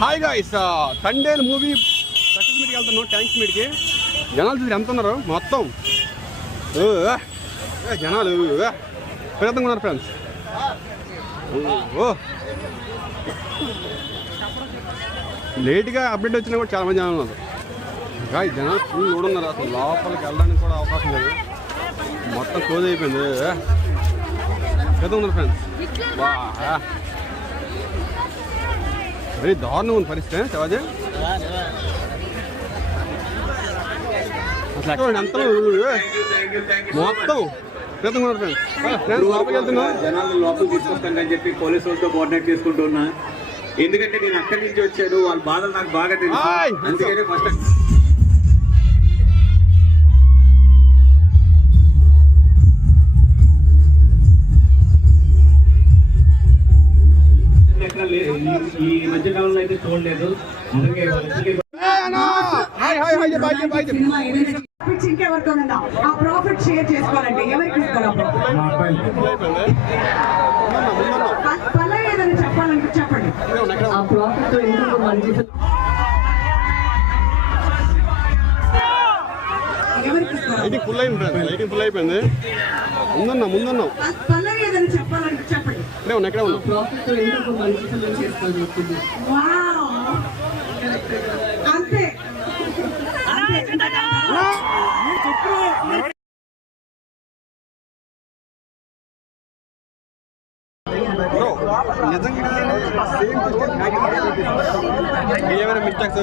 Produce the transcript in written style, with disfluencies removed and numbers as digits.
Hi guys, Sunday movie success మీట్కి వెళ్తున్నాం. Thanks మీట్కి జనాలు చూసి ఎంత ఉన్నారు మొత్తం. జనాలు విపరీతంగా ఉన్నారు ఫ్రెండ్స్. లేట్గా అప్డేట్ వచ్చినా కూడా చాలా మంది జనాలు ఉన్నారు. గాయ్ జనాలు ఫుల్ కూడా ఉన్నారు. అసలు లోపలికి వెళ్ళడానికి కూడా అవకాశం లేదు, మొత్తం క్లోజ్ అయిపోయింది. విపరీతంగా ఉన్నారు ఫ్రెండ్స్. వా వెరీ దారుణం ఉంది పరిస్థితి. శివాజీ ఎంత మొత్తం జనాలు లోపల తీసుకొస్తానని చెప్పి పోలీసు వాళ్ళతో కోఆర్డినేట్ చేసుకుంటున్నా. ఎందుకంటే నేను అక్కడి నుంచి వచ్చాను, వాళ్ళ బాధలు నాకు బాగా తెలుసు. అందుకనే ఫస్ట్ ఈ మధ్య కాలంలో అయితే చూడలేదు. ఇంకెవరితోనన్నా ఆ ప్రాఫిట్ షేర్ చేసుకోవాలంటే ఎవరికి ఇస్తారు? పలా ఏదైనా చెప్పాలంటే చెప్పండి. ఆ ప్రాఫిట్ ఎందుకు మంచి ఎవరికి ఇస్తారు? లైటింగ్ ఫుల్ అయిపోయింది. లైటింగ్ ఫుల్ అయిపోయింది. ముందున్నాం. పలా ఏదైనా చెప్పాలంటే చెప్పండి. ఎక్కడ ఉన్నాం. ప్రాఫిట్ ఎందుకు మంచి చేసుకోవాలి? అంతే నిజంగా ఏమైనా మిస్టేక్స్